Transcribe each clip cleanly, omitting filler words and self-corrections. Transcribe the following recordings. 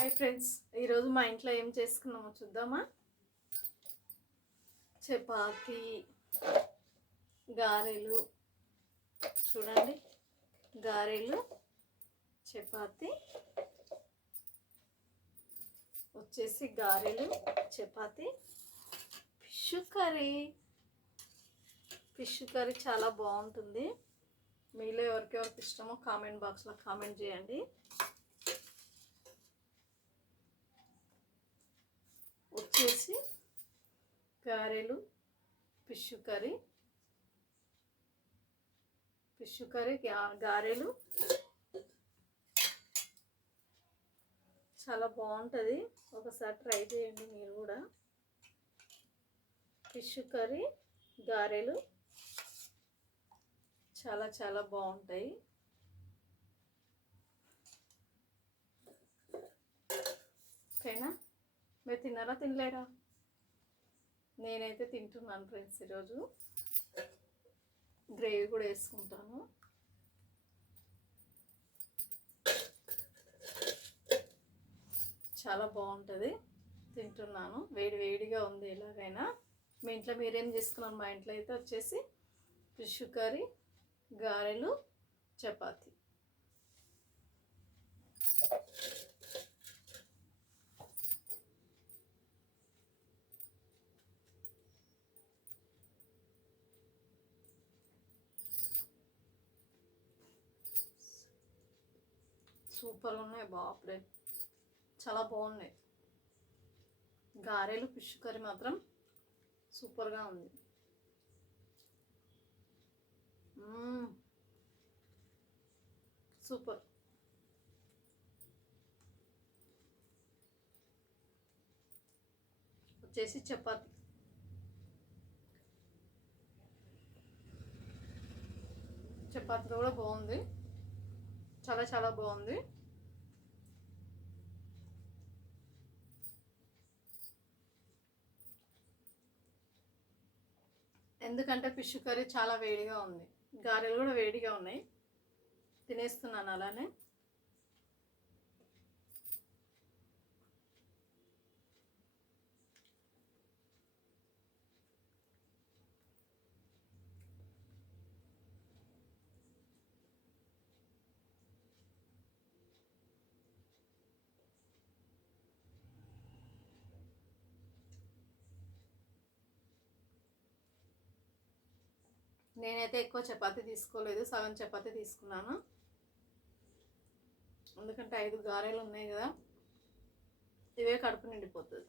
Hi friends, ఈరోజు మా ఇంట్లో ఏం చేసుకున్నామో చూద్దామా. చపాతి, గారెలు. చూడండి, గారెలు, చపాతి వచ్చేసి గారెలు, chapati, fish curry. Fish curry చాలా బాగుంటుంది. మీలో ఎవరికెవరికి ఇష్టమో కామెంట్ బాక్స్లో కామెంట్ చేయండి. వచ్చేసి గారెలు, ఫిష్ కర్రీ, గారెలు చాలా బాగుంటుంది. ఒకసారి ట్రై చేయండి మీరు కూడా. ఫిష్ కర్రీ, గారెలు చాలా చాలా బాగుంటాయి. ఓకేనా? మీరు తిన్నారా, తినలేరా? నేనైతే తింటున్నాను ఫ్రెండ్స్. ఈరోజు గ్రేవీ కూడా వేసుకుంటాను. చాలా బాగుంటుంది, తింటున్నాను. వేడి వేడిగా ఉంది. ఎలాగైనా మీ ఇంట్లో మీరేం చేసుకున్నాను? మా ఇంట్లో అయితే వచ్చేసి ఫిష్ కర్రీ, గారెలు, చపాతి. సూపర్గా ఉన్నాయి బాపురే, చాలా బాగున్నాయి. గారెలు, ఫిష్ కర్రీ మాత్రం సూపర్గా ఉంది. సూపర్. వచ్చేసి చపాతి. చపాతి కూడా బాగుంది, చాలా చాలా బాగుంది. ఎందుకంటే ఫిష్ కర్రీ చాలా వేడిగా ఉంది, గారెలు కూడా వేడిగా ఉన్నాయి. తినేస్తున్నాను అలానే. నేనైతే ఎక్కువ చపాతీ తీసుకోలేదు, సగం చపాతీ తీసుకున్నాను. ఎందుకంటే 5 గారెలు ఉన్నాయి కదా, ఇవే కడుపు నిండిపోతుంది.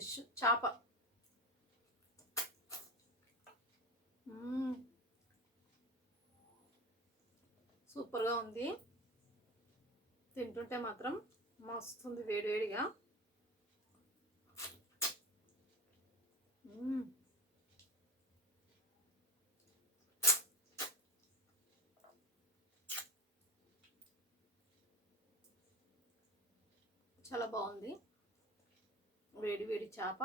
ఫిష్ చేప సూపర్గా ఉంది. తింటుంటే మాత్రం మస్తుంది వేడివేడిగా. చాలా బాగుంది వేడి వేడి చేప.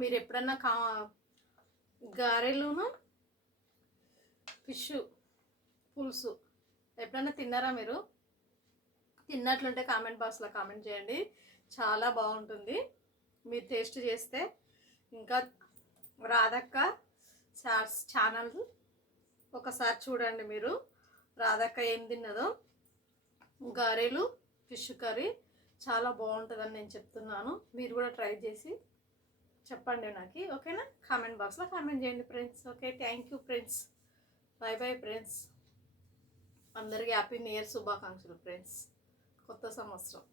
మీరు ఎప్పుడన్నా గారెలును ఫిష్ పులుసు ఎప్పుడన్నా తిన్నారా? మీరు తిన్నట్లుంటే కామెంట్ బాక్స్లో కామెంట్ చేయండి. చాలా బాగుంటుంది. మీరు టేస్ట్ చేస్తే ఇంకా రాధక్క ఛానల్ ఒకసారి చూడండి. మీరు రాధక్క ఏం తిన్నదో. గారెలు, ఫిష్ కర్రీ చాలా బాగుంటుందని నేను చెప్తున్నాను. మీరు కూడా ట్రై చేసి చెప్పండి నాకు, ఓకేనా? కామెంట్ బాక్స్లో కామెంట్ చేయండి friends. Okay, thank you friends. Bye bye friends. అందరికీ హ్యాపీ న్యూ ఇయర్ శుభాకాంక్షలు ఫ్రెండ్స్. కొత్త సంవత్సరం.